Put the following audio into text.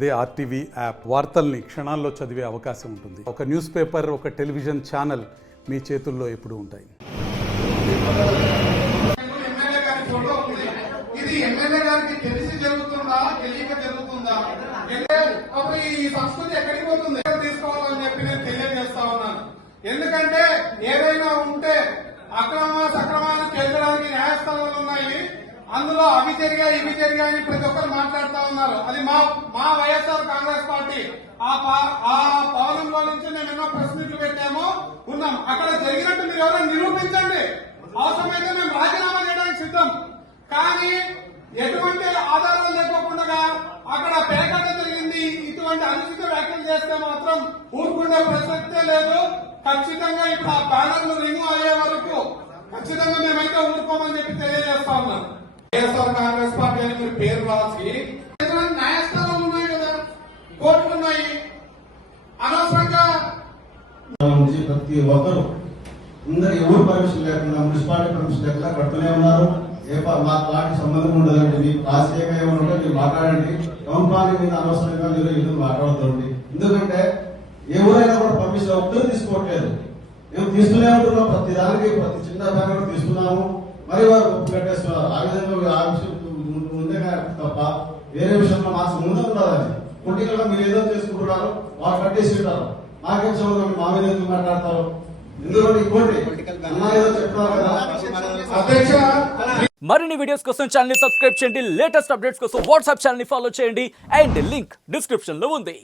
అదే RTV app వార్తల్ని క్షణాల్లో చదివే అవకాశం ఉంటుంది. ఒక న్యూస్ పేపర్, ఒక టెలివిజన్ ఛానల్ మీ చేతుల్లో ఎప్పుడూ ఉంటాయి. ఇది ఎమ్మెల్యే గారికి తెలిసి జరుగుతుందా, తెలియక జరుగుతుందా? అప్పుడు ఈ సంస్కృతి ఎక్కడికి పోతుంది తీసుకోవాలని చెప్పి నేను తెలియజేస్తా ఉన్నాను. ఎందుకంటే ఏదైనా ఉంటే సక్రమాలు చేర్చడానికి న్యాయస్థానాలు ఉన్నాయి. అందులో అవి జరిగాయి, ఇవి జరిగాయని ప్రతి ఒక్కరు మాట్లాడుతా ఉన్నారు. అది మా వైఎస్ఆర్ కాంగ్రెస్ పార్టీ ఆ భవనంలో నుంచి మేము ఎన్నో ప్రెస్ మీట్లు పెట్టాము ఉన్నాం. అక్కడ జరిగినట్టు మీరు ఎవరైనా నిరూపించండి. అవసరమైతే మేము రాజీనామా చేయడానికి సిద్ధం. కానీ ఎటువంటి ఆధారాలు లేకోకుండా అక్కడ పేకట జరిగింది, ఇటువంటి అనుచిత వ్యాఖ్యలు చేస్తే మాత్రం ఊరుకునే ప్రసక్తే లేదు. ఖచ్చితంగా ఇప్పుడు ఆ బ్యానర్లు రిమూవ్ అయ్యే వరకు ఖచ్చితంగా మేమైతే ఊరుకోమని చెప్పి తెలియజేస్తా ఉన్నాం. వైఎస్ఆర్ కాంగ్రెస్ పార్టీ అని మీరు పేరు రాసి న్యాయస్థానాలు ఉన్నాయి కదా, కోర్టులు ఉన్నాయి. అనవసరంగా ప్రతి ఒక్కరు అందరు ఎవరు పర్మిషన్ లేకుండా, మున్సిపాలిటీ పర్మిషన్ లేకుండా కడుతూనే ఉన్నారు. మా పార్టీ సంబంధం ఉండదండి. మీకు రాజకీయంగా ఏమన్నా మీరు మాట్లాడండి. కంపానీ మీద అనవసరంగా మీరు ఎందుకు మాట్లాడుతుంది? ఎందుకంటే ఎవరైనా కూడా పర్మిషన్ ఒక్కరు తీసుకోవట్లేదు. మేము తీస్తూనే ఉంటున్నాం. ప్రతి దానికి ప్రతి చిన్న బ్యాంకు తీసుకున్నాము. మరి వారు ఒప్పు కట్టేస్తున్నారు. ఆ విధంగా ఆ విషయం ముందే తప్ప వేరే విషయంలో మాకు ముందు ఉండదండి. పొలిటికల్ గా మీరు ఏదో చేసుకుంటున్నారు, వాళ్ళు కట్టేసి ఉంటారు. మాకేం చదువు, మా మీద ఎందుకు మాట్లాడతారు? ఎందుకంటే ఇంకోటి అన్నా ఏదో చెప్తున్నారు కదా అధ్యక్ష. మరిన్ని వీడియోస్ కోసం ఛానల్ ని సబ్స్క్రైబ్ చేయండి. లేటెస్ట్ అప్డేట్స్ కోసం వాట్సాప్ ఛానల్ ని ఫాలో చేయండి. అండ్ లింక్ డిస్క్రిప్షన్ లో ఉంది.